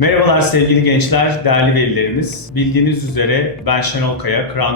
Merhabalar sevgili gençler, değerli velilerimiz. Bildiğiniz üzere ben Şenol,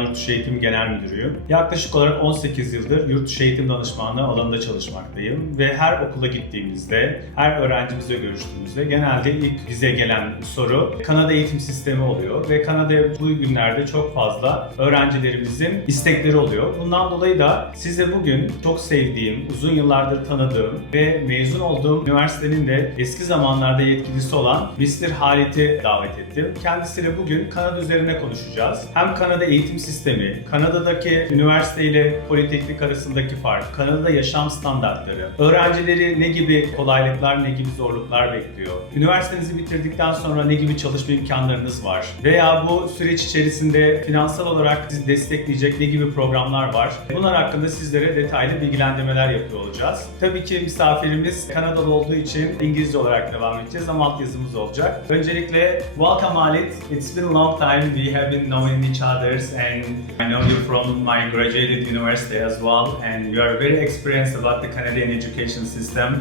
Yurtdışı Eğitim Genel Müdürüyüm. Yaklaşık olarak 18 yıldır Yurtdışı Eğitim danışmanlığı alanında çalışmaktayım. Ve her okula gittiğimizde, her öğrencimizle görüştüğümüzde genelde ilk bize gelen soru Kanada Eğitim sistemi oluyor. Ve Kanada'ya bu günlerde çok fazla öğrencilerimizin istekleri oluyor. Bundan dolayı da size bugün çok sevdiğim, uzun yıllardır tanıdığım ve mezun olduğum üniversitenin de eski zamanlarda yetkilisi olan Mr. Halit'i davet ettim. Kendisiyle bugün Kanada üzerine konuşacağız. Hem Kanada Eğitim Sistemi, Kanada'daki üniversite ile polytechnic arasındaki fark, Kanada'da yaşam standartları, öğrencileri ne gibi kolaylıklar, ne gibi zorluklar bekliyor, üniversitenizi bitirdikten sonra ne gibi çalışma imkanlarınız var veya bu süreç içerisinde finansal olarak sizi destekleyecek ne gibi programlar var. Bunlar hakkında sizlere detaylı bilgilendirmeler yapıyor olacağız. Tabii ki misafirimiz Kanadalı olduğu için İngilizce olarak devam edeceğiz ama altyazımız olacak. Öncelikle welcome Halit. It's been a long time we have been knowing each others and I know you from my graduated university as well and you are very experienced about the Canadian education system.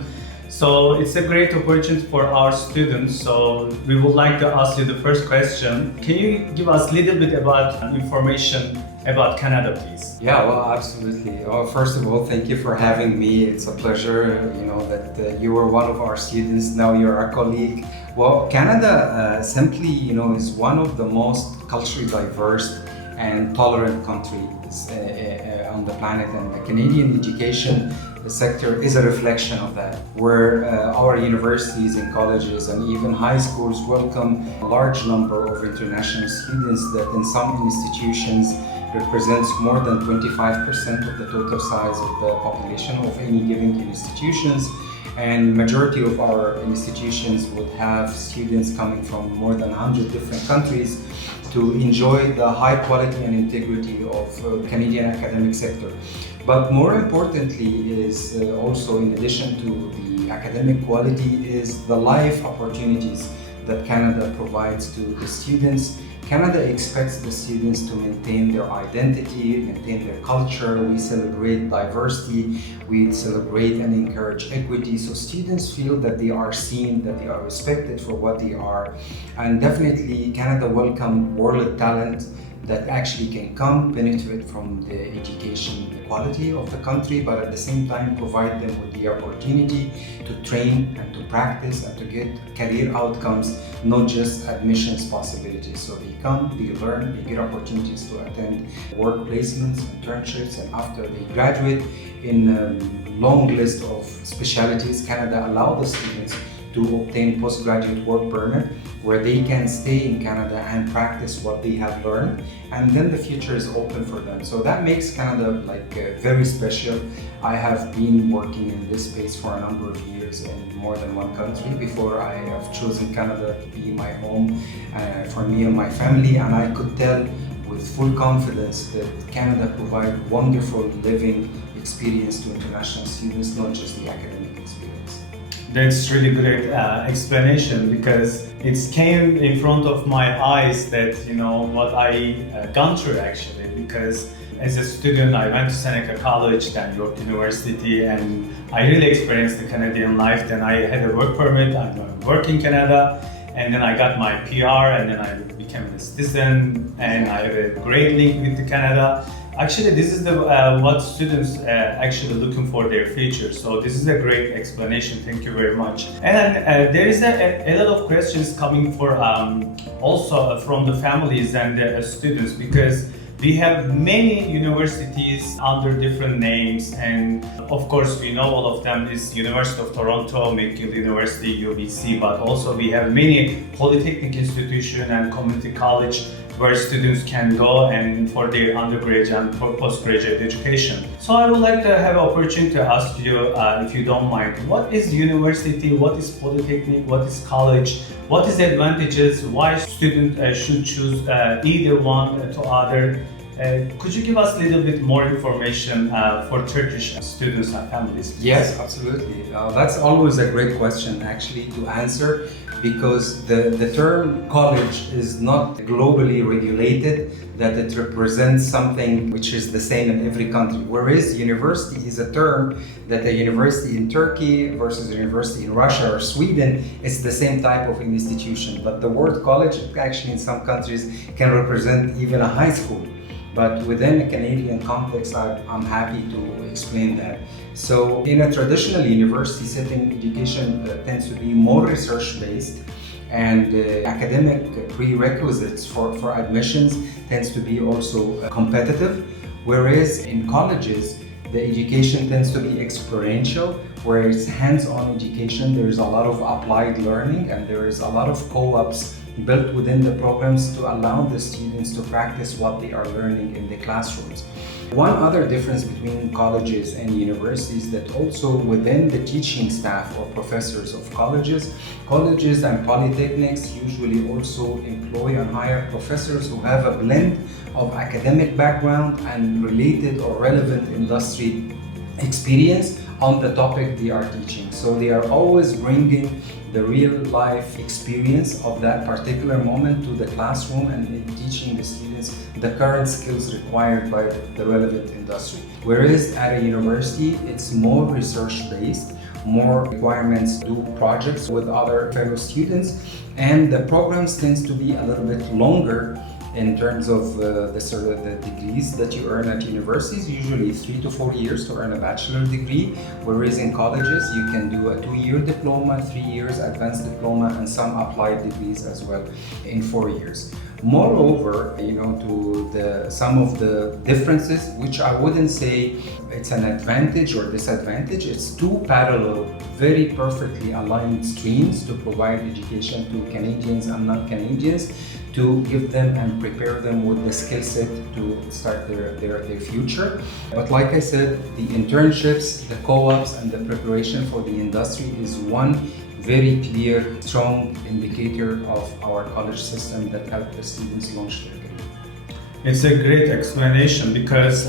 So it's a great opportunity for our students. So we would like to ask you the first question. Can you give us a little bit about information about Canada, please? Yeah, well, absolutely. Well, first of all, thank you for having me. It's a pleasure, that you were one of our students. Now you're a colleague. Well, Canada simply, is one of the most culturally diverse and tolerant countries on the planet, and the Canadian education sector is a reflection of that, where our universities and colleges and even high schools welcome a large number of international students that in some institutions represents more than 25% of the total size of the population of any given institutions. And majority of our institutions would have students coming from more than 100 different countries to enjoy the high quality and integrity of Canadian academic sector. But more importantly is also, in addition to the academic quality, is the life opportunities that Canada provides to the students. Canada expects the students to maintain their identity, maintain their culture. We celebrate diversity, we celebrate and encourage equity, so students feel that they are seen, that they are respected for what they are. And definitely Canada welcomes world talent that actually can come benefit from the education quality of the country, but at the same time provide them with the opportunity to train and to practice and to get career outcomes, not just admissions possibilities. So they come, they learn, they get opportunities to attend work placements, internships, and after they graduate in a long list of specialties, Canada allows the students to obtain postgraduate work permit, where they can stay in Canada and practice what they have learned, and then the future is open for them. So that makes Canada very special. I have been working in this space for a number of years in more than one country before I have chosen Canada to be my home for me and my family, and I could tell with full confidence that Canada provides wonderful living experience to international students, not just the academic experience. That's really great explanation, because it came in front of my eyes that what I gone through actually, because as a student I went to Seneca College, then York University, and I really experienced the Canadian life. Then I had a work permit, I work in Canada, and then I got my PR, and then I became a citizen, and I have a great link with Canada. Actually, this is the what students actually looking for their future. So this is a great explanation. Thank you very much. And there is a lot of questions coming for also from the families and the students, because we have many universities under different names, and of course we know all of them is University of Toronto, McGill University, UBC, but also we have many polytechnic institution and community college where students can go and for their undergraduate and postgraduate education. So I would like to have an opportunity to ask you, if you don't mind, what is university, what is polytechnic, what is college, what is the advantages, why students should choose either one to other, Could you give us a little bit more information for Turkish students and families, please? Yes, absolutely. That's always a great question actually to answer, because the term college is not globally regulated, that it represents something which is the same in every country. Whereas university is a term that a university in Turkey versus a university in Russia or Sweden is the same type of institution. But the word college actually in some countries can represent even a high school. But within a Canadian context, I'm happy to explain that. So in a traditional university setting, education tends to be more research-based, and academic prerequisites for admissions tends to be also competitive. Whereas in colleges, the education tends to be experiential, where it's hands-on education. There's a lot of applied learning, and there is a lot of co-ops built within the programs to allow the students to practice what they are learning in the classrooms. One other difference between colleges and universities, that also within the teaching staff or professors of colleges and polytechnics usually also employ and hire professors who have a blend of academic background and related or relevant industry experience on the topic they are teaching. So they are always bringing the real life experience of that particular moment to the classroom and teaching the students the current skills required by the relevant industry. Whereas at a university, it's more research based, more requirements to do projects with other fellow students, and the programs tends to be a little bit longer in terms of the degrees that you earn at universities, usually 3 to 4 years to earn a bachelor degree, whereas in colleges you can do a 2-year diploma, 3 years advanced diploma, and some applied degrees as well in 4 years. Moreover, some of the differences, which I wouldn't say it's an advantage or disadvantage, it's two parallel, very perfectly aligned streams to provide education to Canadians and non-Canadians, to give them and prepare them with the skill set to start their future. But like I said, the internships, the co-ops, and the preparation for the industry is one very clear, strong indicator of our college system that help the students launch their career. It's a great explanation, because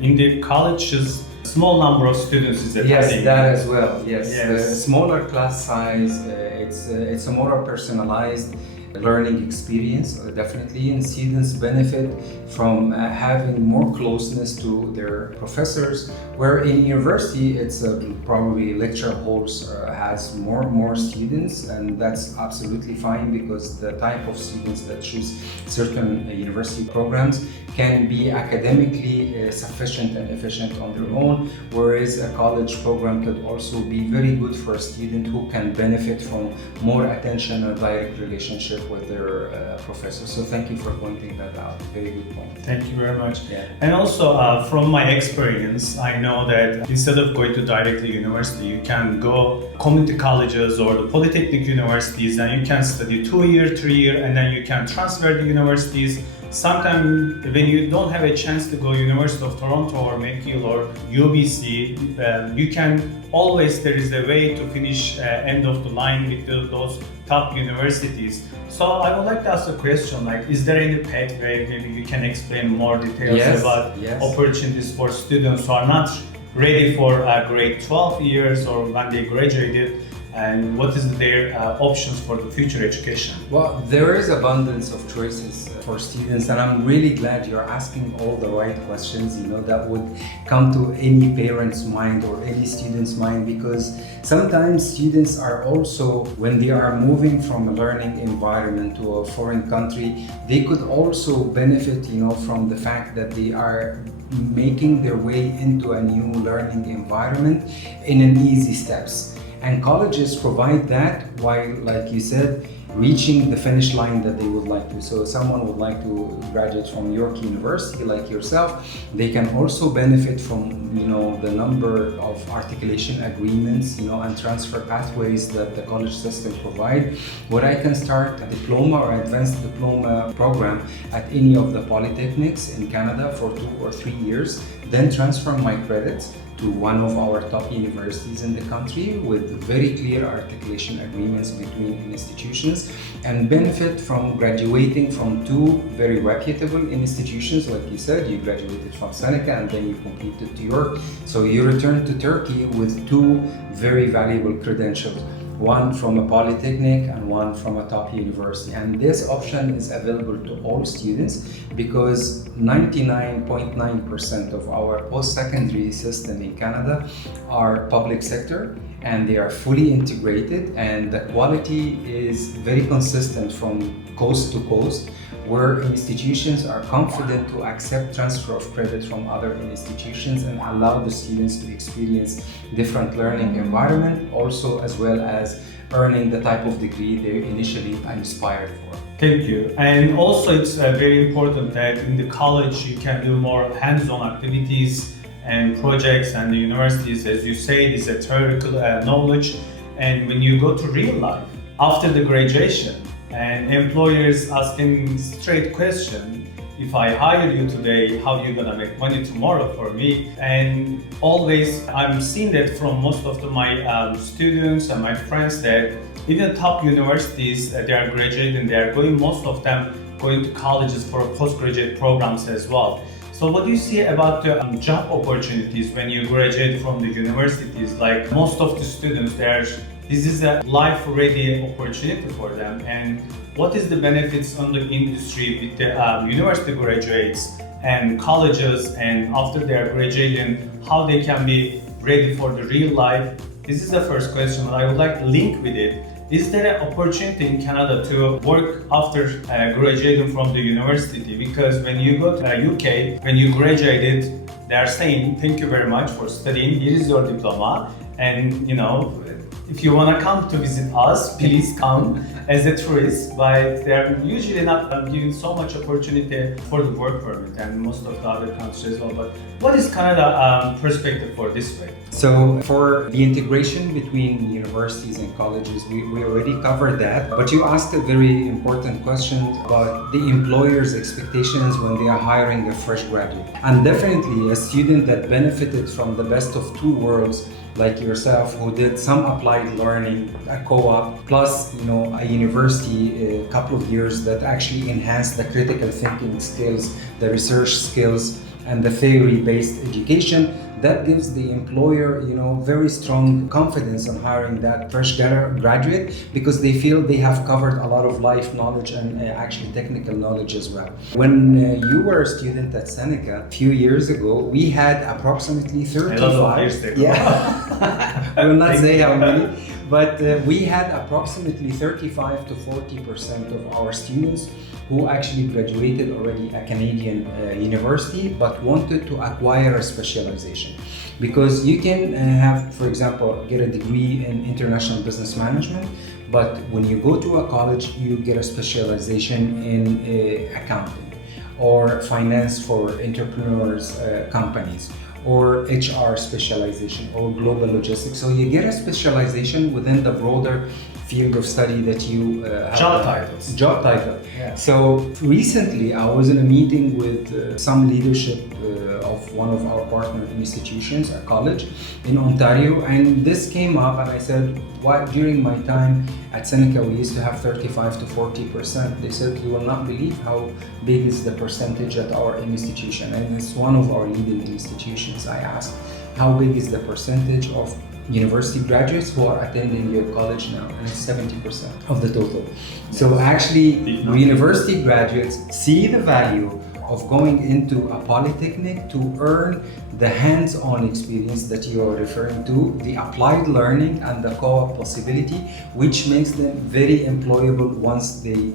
in the colleges, small number of students is a Yes, thing. that as well. Yes, Yes. The smaller class size, it's a more personalized learning experience, definitely, and students benefit from having more closeness to their professors, where in university it's probably lecture halls has more students, and that's absolutely fine, because the type of students that choose certain university programs can be academically sufficient and efficient on their own, whereas a college program could also be very good for a student who can benefit from more attention or direct relationship with their professor. So thank you for pointing that out. Very good point. Thank you very much. Yeah. And also from my experience, I know that instead of going to directly university, you can go community colleges or the polytechnic universities, and you can study 2-year, 3-year, and then you can transfer to universities. Sometimes when you don't have a chance to go University of Toronto or McGill or UBC, you can always, there is a way to finish end of the line with those top universities. So I would like to ask a question, like, is there any pathway, maybe you can explain more details about opportunities for students who are not ready for grade 12 years or when they graduated, and what is their options for the future education? Well, there is abundance of choices for students, and I'm really glad you're asking all the right questions, that would come to any parent's mind or any student's mind, because sometimes students are also, when they are moving from a learning environment to a foreign country, they could also benefit, from the fact that they are making their way into a new learning environment in an easy steps. And colleges provide that while, like you said, reaching the finish line that they would like to. So if someone would like to graduate from York University like yourself, they can also benefit from the number of articulation agreements and transfer pathways that the college system provide, where I can start a diploma or advanced diploma program at any of the polytechnics in Canada for 2 or 3 years, then transfer my credits to one of our top universities in the country with very clear articulation agreements between institutions, and benefit from graduating from two very reputable institutions. Like you said, you graduated from Seneca and then you completed to York. So you returned to Turkey with two very valuable credentials. One from a polytechnic and one from a top university. And this option is available to all students because 99.9% of our post-secondary system in Canada are public sector, and they are fully integrated, and the quality is very consistent from coast to coast, where institutions are confident to accept transfer of credit from other institutions and allow the students to experience different learning environment, also as well as earning the type of degree they initially inspired for. Thank you. And also it's very important that in the college you can do more hands-on activities and projects, and the universities, as you say, is a theoretical knowledge. And when you go to real life, after the graduation, and employers asking straight question, if I hire you today, how are you gonna make money tomorrow for me? And always I'm seeing that from most of my students and my friends that even top universities, they are graduating, they are going, most of them going to colleges for postgraduate programs as well. So what do you see about the job opportunities when you graduate from the universities? Like most of the students, this is a life-ready opportunity for them. And what is the benefits on the industry with the university graduates and colleges, and after they are graduating, how they can be ready for the real life? This is the first question, but I would like to link with it. Is there an opportunity in Canada to work after graduating from the university? Because when you go to UK, when you graduated, they are saying, thank you very much for studying, here is your diploma, and if you want to come to visit us, please come as a tourist, but they're usually not giving so much opportunity for the work permit, and most of the other countries as well. But what is Canada perspective for this way? So for the integration between universities and colleges, we already covered that, but you asked a very important question about the employer's expectations when they are hiring a fresh graduate. And definitely a student that benefited from the best of two worlds, like yourself, who did some applied learning, a co-op, plus a university, a couple of years that actually enhanced the critical thinking skills, the research skills, and the theory-based education. That gives the employer, very strong confidence on hiring that fresh graduate, because they feel they have covered a lot of life knowledge and actually technical knowledge as well. When you were a student at Seneca a few years ago, we had approximately 35. A lot of years ago. Yeah, I will not say how many, but we had approximately 35 to 40% of our students who actually graduated already a Canadian university but wanted to acquire a specialization. Because you can have, for example, get a degree in international business management, but when you go to a college, you get a specialization in accounting or finance for entrepreneurs, companies, or HR specialization or global logistics. So you get a specialization within the broader field of study that you have. Job title. Yeah. So recently I was in a meeting with some leadership of one of our partner institutions, a college in Ontario, and this came up, and I said, why during my time at Seneca we used to have 35 to 40%. They said, you will not believe how big is the percentage at our institution, and it's one of our leading institutions. I asked, how big is the percentage of university graduates who are attending your college now? And it's 70% of the total. So actually, university graduates see the value of going into a polytechnic to earn the hands-on experience that you are referring to, the applied learning and the co-op possibility, which makes them very employable once they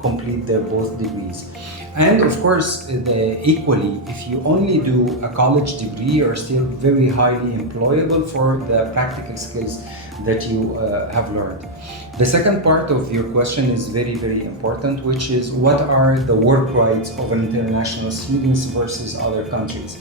complete their both degrees. And of course, equally, if you only do a college degree, you're still very highly employable for the practical skills that you have learned. The second part of your question is very, very important, which is what are the work rights of an international students versus other countries?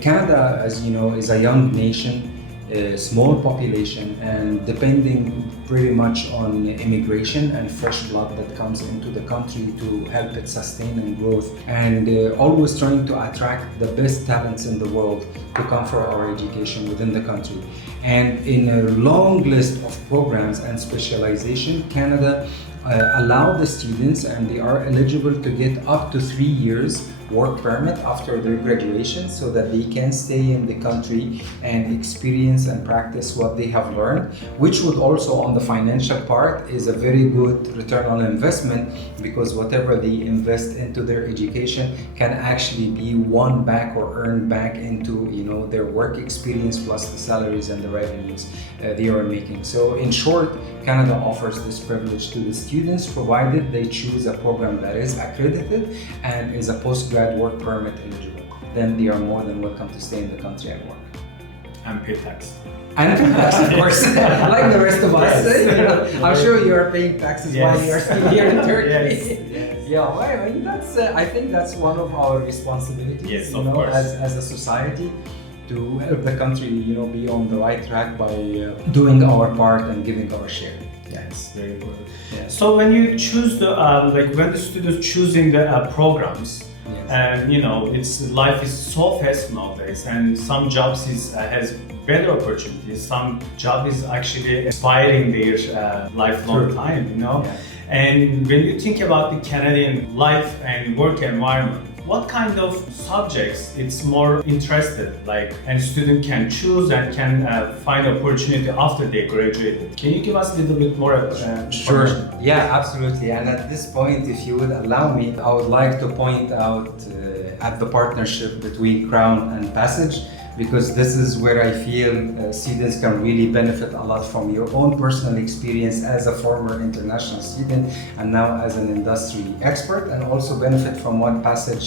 Canada, as you know, is a young nation, a small population, and depending pretty much on immigration and fresh blood that comes into the country to help it sustain and growth, and always trying to attract the best talents in the world to come for our education within the country. And in a long list of programs and specialization, Canada allow the students, and they are eligible to get up to 3 years work permit after their graduation, so that they can stay in the country and experience and practice what they have learned, which would also, on the financial part, is a very good return on investment, because whatever they invest into their education can actually be won back or earned back into, you know, their work experience plus the salaries and the revenues they are making. So in short, Canada offers this privilege to the students, provided they choose a program that is accredited and is a postgrad work permit eligible. Then they are more than welcome to stay in the country and work. And pay tax. And tax, of course, like the rest of us. Yes. You know, I'm sure you are paying taxes while you are still here in Turkey. Yes. Yeah, well, I mean, that's. I think that's one of our responsibilities. Yes, you of know, course. as a society, to help the country, you know, be on the right track by doing our part and giving our share. Yes, very important. Yeah. So when you choose the like when the students choosing the programs, Yes. and you know, it's life is so fast nowadays, and some jobs has better opportunities. Some job is actually expiring their lifelong True. time, you know. Yeah. And when you think about the Canadian life and work environment, what kind of subjects it's more interested, like, and student can choose and can find opportunity after they graduated? Can you give us a little bit more Sure. information? Yeah, absolutely. And at this point, if you would allow me, I would like to point out at the partnership between Crown and Passage, because this is where I feel students can really benefit a lot from your own personal experience as a former international student and now as an industry expert, and also benefit from what Passage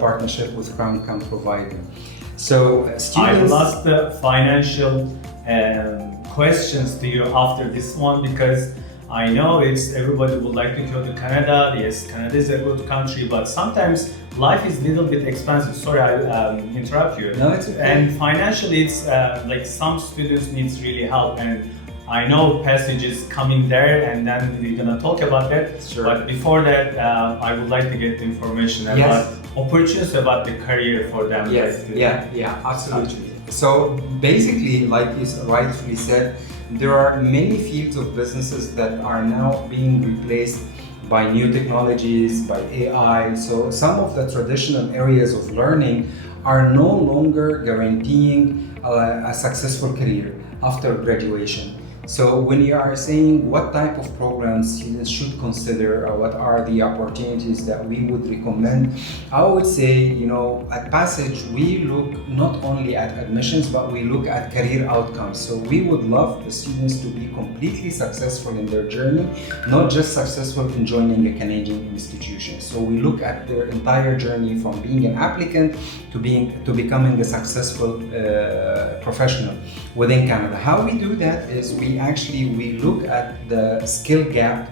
partnership with Crown can provide you. So students... I will ask the financial questions to you after this one, because I know it's everybody would like to go to Canada. Yes, Canada is a good country, but sometimes life is a little bit expensive. Sorry, I interrupt you. No, it's okay. And financially, it's like some students needs really help, and I know Passage is coming there, and then we're gonna talk about that. Sure. But before that, I would like to get the information about Yes. opportunities about the career for them. Yes, like, yeah, absolutely. So basically, like you rightfully said, there are many fields of businesses that are now being replaced by new technologies, by AI. So some of the traditional areas of learning are no longer guaranteeing a successful career after graduation. So when you are saying what type of programs students should consider, or what are the opportunities that we would recommend, I would say, you know, at Passage, we look not only at admissions, but we look at career outcomes. So we would love the students to be completely successful in their journey, not just successful in joining a Canadian institution. So we look at their entire journey from being an applicant to becoming a successful professional within Canada. How we do that is we look at the skill gap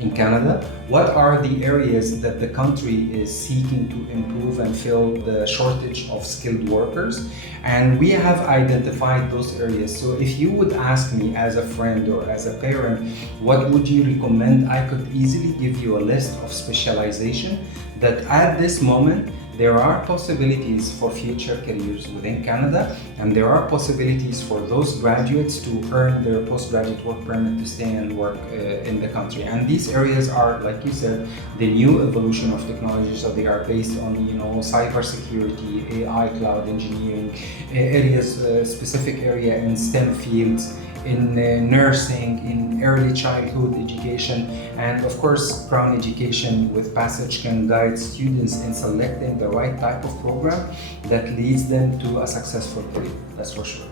in Canada. What are the areas that the country is seeking to improve and fill the shortage of skilled workers? And we have identified those areas. So if you would ask me as a friend or as a parent, what would you recommend? I could easily give you a list of specialization that at this moment there are possibilities for future careers within Canada, and there are possibilities for those graduates to earn their postgraduate work permit to stay and work in the country. And these areas are, like you said, the new evolution of technology. So they are based on, you know, cybersecurity, AI, cloud engineering, areas, specific area in STEM fields, in nursing, in early childhood education, and of course Crown Education with Passage can guide students in selecting the right type of program that leads them to a successful career, that's for sure.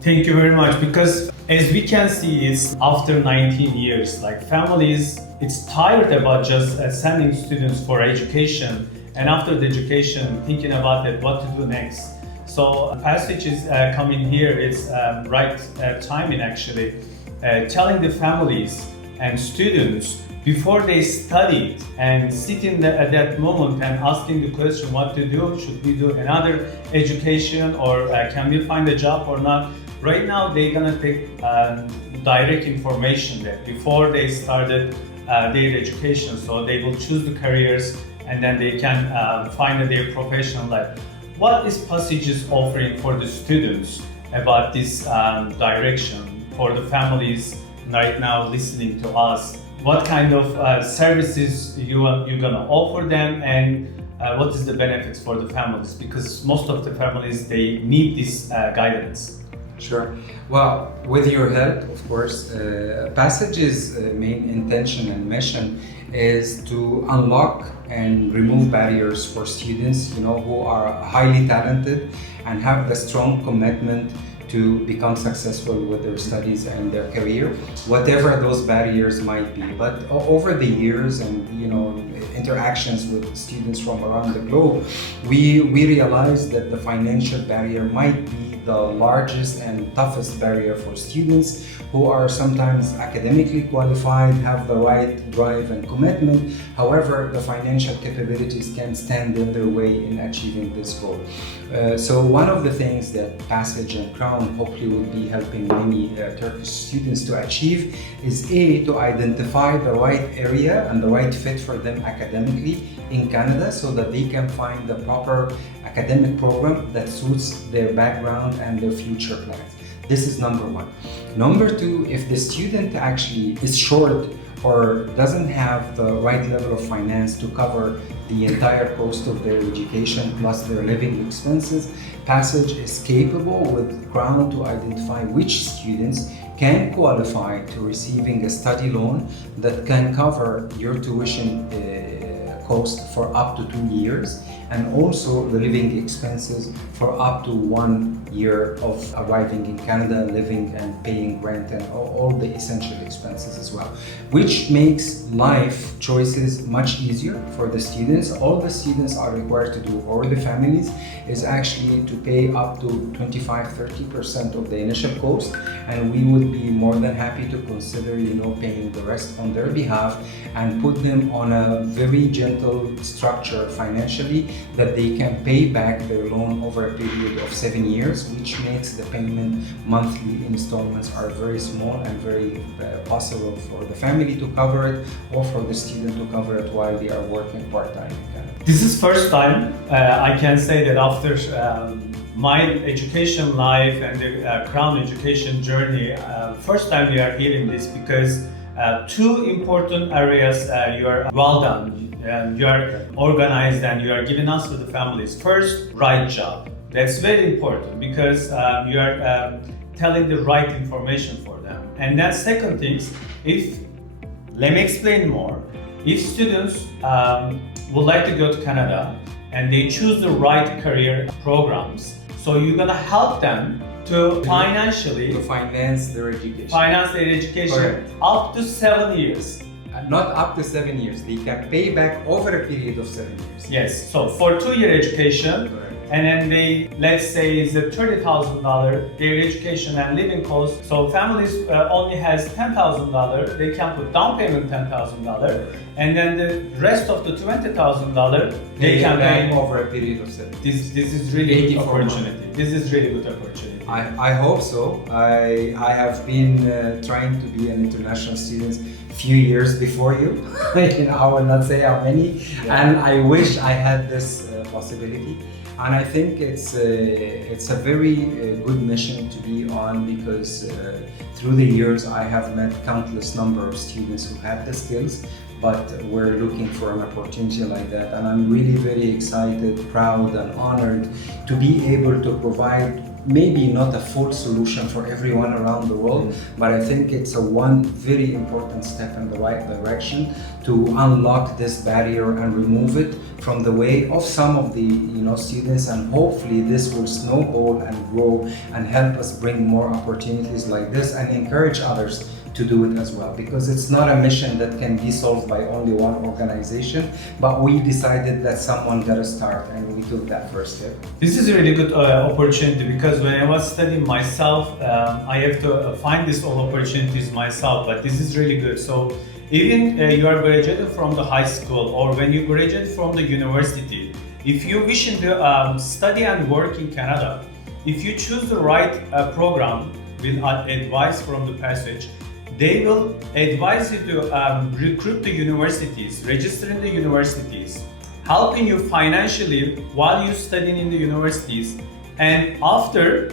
Thank you very much, because as we can see, it's after 19 years, like families, it's tired about just sending students for education, and after the education thinking about it, what to do next. So Passage is coming here, it's right timing actually, telling the families and students before they study and sitting at that moment and asking the question what to do, should we do another education, or can we find a job or not. Right now they're gonna take direct information that before they started their education, so they will choose the careers and then they can find their professional life. What is Passage's offering for the students about this direction, for the families right now listening to us? what kind of services you're gonna offer them, and what is the benefits for the families, because most of the families, they need this guidance. Sure. Well, with your help, of course, Passage's main intention and mission is to unlock and remove barriers for students, who are highly talented and have the strong commitment to become successful with their studies and their career, whatever those barriers might be. But over the years and interactions with students from around the globe, we realized that the financial barrier might be the largest and toughest barrier for students who are sometimes academically qualified, have the right drive and commitment. However, the financial capabilities can stand in their way in achieving this goal. So one of the things that Passage and Crown hopefully will be helping many Turkish students to achieve is to identify the right area and the right fit for them academically in Canada, so that they can find the proper academic program that suits their background and their future plans. This is number one. Number two, if the student actually is short or doesn't have the right level of finance to cover the entire cost of their education plus their living expenses, Passage is capable with Crown to identify which students can qualify to receiving a study loan that can cover your tuition cost for up to 2 years, and also the living expenses for up to 1 year of arriving in Canada, living and paying rent and all the essential expenses as well, which makes life choices much easier for the students. All the students are required to do, or the families, is actually to pay up to 25-30% of the initial cost, and we would be more than happy to consider paying the rest on their behalf and put them on a very gentle structure financially that they can pay back their loan over a period of 7 years, which makes the payment monthly installments are very small and very possible for the family to cover it or for the student to cover it while they are working part-time in Canada. This is first time I can say that after my education life and the Crown education journey, first time we are hearing this, because two important areas you are well done. You are organized and you are giving us to the families. First, right job. That's very important, because you are telling the right information for them. And then second things, let me explain more. If students would like to go to Canada and they choose the right career programs, so you're gonna help them to financially to finance their education. Correct. Up to 7 years. Not up to 7 years. They can pay back over a period of 7 years. Yes. So for 2-year education, Correct. and then they, let's say, is a $30,000 their education and living costs. So families only has $10,000. They can put down payment $10,000, and then the rest of the $20,000 they can pay over a period of 7 years. This is really good 84 opportunity. This is really good opportunity. I hope so. I have been trying to be an international student few years before you. I will not say how many, and I wish I had this possibility. And I think it's a very good mission to be on, because through the years I have met countless number of students who have the skills, but we're looking for an opportunity like that. And I'm really very excited, proud and honored to be able to provide maybe not a full solution for everyone around the world, but I think it's one very important step in the right direction to unlock this barrier and remove it from the way of some of the students, and hopefully this will snowball and grow and help us bring more opportunities like this and encourage others to do it as well, because it's not a mission that can be solved by only one organization, but we decided that someone got to start, and we took that first step. This is a really good opportunity, because when I was studying myself, I have to find these all opportunities myself, but this is really good. So even you are graduated from the high school, or when you graduate from the university, if you wish to study and work in Canada, if you choose the right program with advice from the Passage, they will advise you to recruit the universities, register in the universities, helping you financially while you're studying in the universities. And after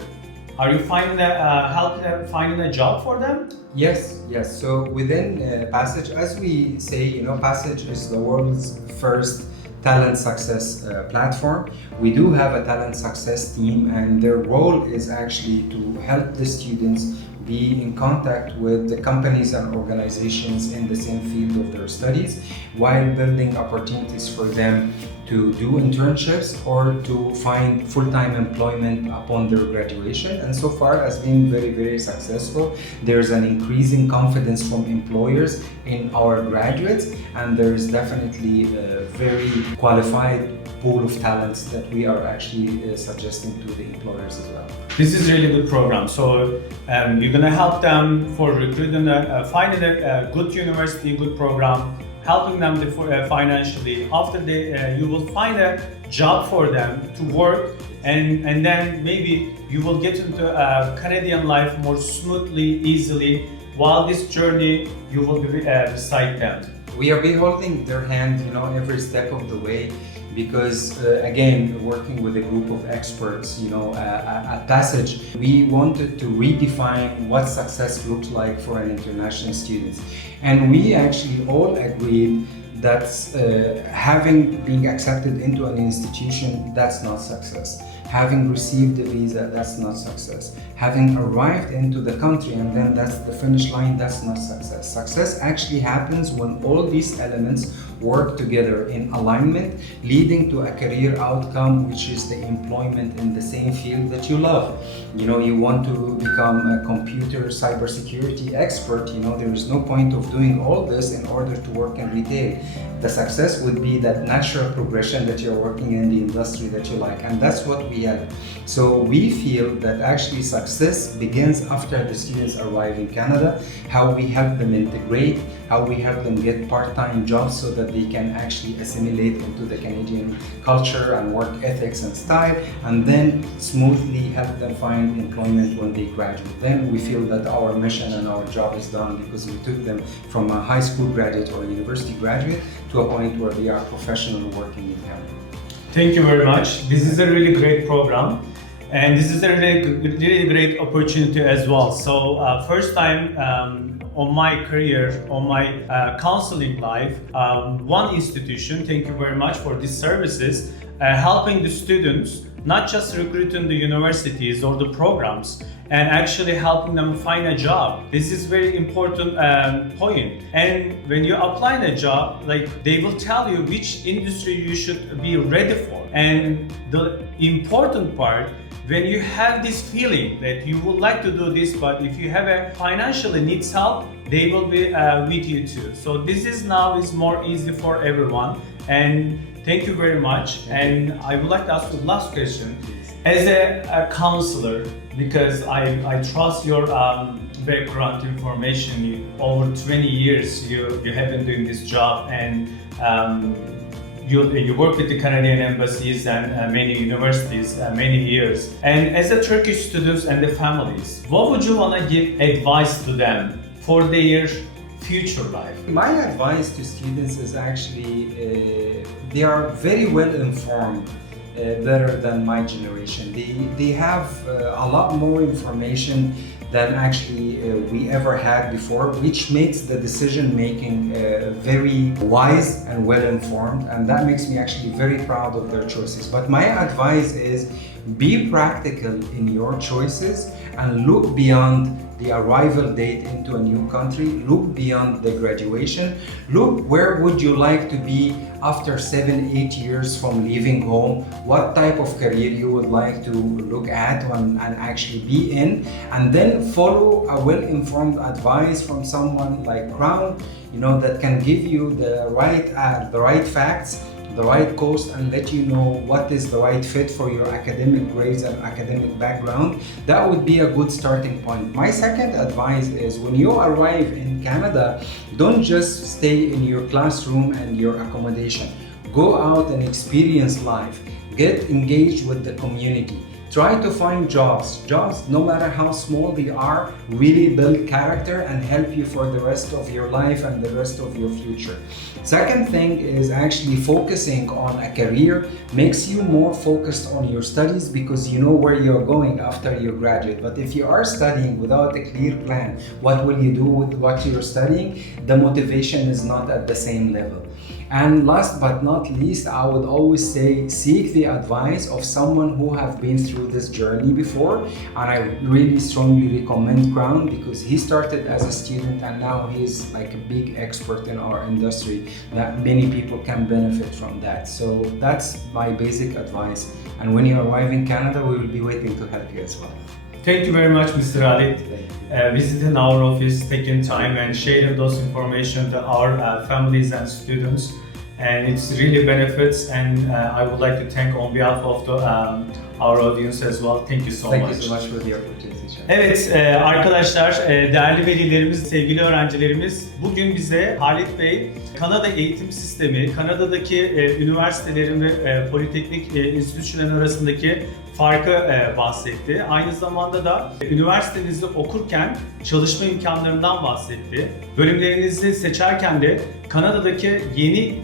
Are you finding helping them finding a job for them? Yes, yes. So within Passage, as we say, Passage is the world's first talent success platform. We do have a talent success team, and their role is actually to help the students be in contact with the companies and organizations in the same field of their studies, while building opportunities for them to do internships or to find full-time employment upon their graduation. And so far has been very, very successful. There's an increasing confidence from employers in our graduates, and there is definitely a very qualified pool of talents that we are actually suggesting to the employers as well. This is really good program. So you're gonna help them for recruiting, finding a good university, good program, helping them financially. After you will find a job for them to work, and then maybe you will get into Canadian life more smoothly, easily. While this journey, you will be beside them. We are holding their hand, every step of the way, because again, working with a group of experts, at Passage, we wanted to redefine what success looks like for an international student. And we actually all agreed that being accepted into an institution, that's not success. Having received a visa, that's not success. Having arrived into the country and then that's the finish line, that's not success. Success actually happens when all these elements work together in alignment, leading to a career outcome, which is the employment in the same field that you love. You want to become a computer cybersecurity expert, there is no point of doing all this in order to work in retail. The success would be that natural progression that you're working in the industry that you like, and that's what we have. So we feel that actually success begins after the students arrive in Canada, how we help them integrate, how we help them get part-time jobs so that they can actually assimilate into the Canadian culture and work ethics and style, and then smoothly help them find employment when they graduate. Then we feel that our mission and our job is done, because we took them from a high school graduate or a university graduate to a point where they are professional working in Canada. Thank you very much. This is a really great program, and this is a really great opportunity as well. So first time on my career, on my counseling life, one institution, thank you very much for these services, helping the students, not just recruiting the universities or the programs, and actually helping them find a job. This is very important point. And when you apply a job, they will tell you which industry you should be ready for. And the important part, when you have this feeling that you would like to do this, but if you have a financially needs help, they will be with you too. So this is more easy for everyone. And thank you very much. And I would like to ask the last question. As a counselor, because I trust your background information, over 20 years you have been doing this job, and you work with the Canadian embassies and many universities, many years. And as a Turkish students and the families, what would you want to give advice to them for their future life? My advice to students is actually they are very well informed, better than my generation. They have a lot more information than actually we ever had before, which makes the decision making very wise and well informed, and that makes me actually very proud of their choices. But my advice is be practical in your choices and look beyond the arrival date into a new country, look beyond the graduation, look where would you like to be after 7-8 years from leaving home, what type of career you would like to look at and actually be in, and then follow a well-informed advice from someone like Crown, that can give you the right facts, the right course, and let you know what is the right fit for your academic grades and academic background. That would be a good starting point. My second advice is when you arrive in Canada, don't just stay in your classroom and your accommodation. Go out and experience life. Get engaged with the community. Try to find jobs. Jobs, no matter how small they are, really build character and help you for the rest of your life and the rest of your future. Second thing is actually focusing on a career makes you more focused on your studies because you know where you're going after you graduate. But if you are studying without a clear plan, what will you do with what you're studying? The motivation is not at the same level. And last but not least, I would always say seek the advice of someone who have been through this journey before. And I really strongly recommend Crown because he started as a student and now he's like a big expert in our industry that many people can benefit from that. So that's my basic advice. And when you arrive in Canada, we will be waiting to help you as well. Thank you very much, Mr. Halit, visiting our office, taking time and sharing those information to our families and students. And it's really benefits, and I would like to thank on behalf of our audience as well. Thank you so much. Thank you so much for the opportunity. Evet arkadaşlar, değerli velilerimiz, sevgili öğrencilerimiz, bugün bize Halit Bey, Kanada Eğitim Sistemi, Kanada'daki üniversitelerin ve politeknik enstitüsyon arasındaki farkı bahsetti. Aynı zamanda da üniversitenizde okurken çalışma imkanlarından bahsetti. Bölümlerinizi seçerken de Kanada'daki yeni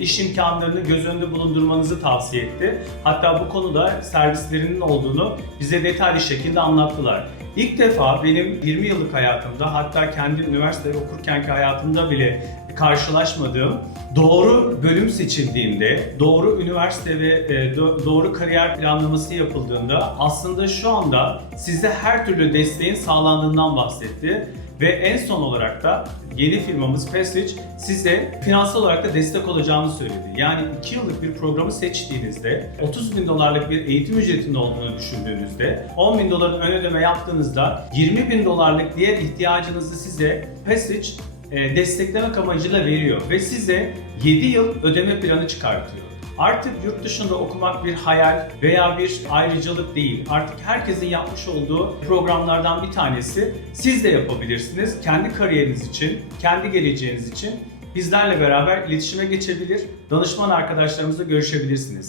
iş imkanlarını göz önünde bulundurmanızı tavsiye etti. Hatta bu konuda servislerinin olduğunu bize detaylı şekilde anlattılar. İlk defa benim 20 yıllık hayatımda, hatta kendi üniversite okurkenki hayatımda bile karşılaşmadığım, doğru bölüm seçildiğinde, doğru üniversite ve doğru kariyer planlaması yapıldığında aslında şu anda size her türlü desteğin sağlandığından bahsetti. Ve en son olarak da yeni firmamız Passage size finansal olarak da destek olacağını söyledi. Yani 2 yıllık bir programı seçtiğinizde, $30.000 bir eğitim ücretinin olduğunu düşündüğünüzde, $10.000 ön ödeme yaptığınızda $20.000 diğer ihtiyacınızı size Passage desteklemek amacıyla veriyor ve size 7 yıl ödeme planı çıkartıyor. Artık yurt dışında okumak bir hayal veya bir ayrıcalık değil. Artık herkesin yapmış olduğu programlardan bir tanesi. Siz de yapabilirsiniz. Kendi kariyeriniz için, kendi geleceğiniz için bizlerle beraber iletişime geçebilir, danışman arkadaşlarımızla görüşebilirsiniz.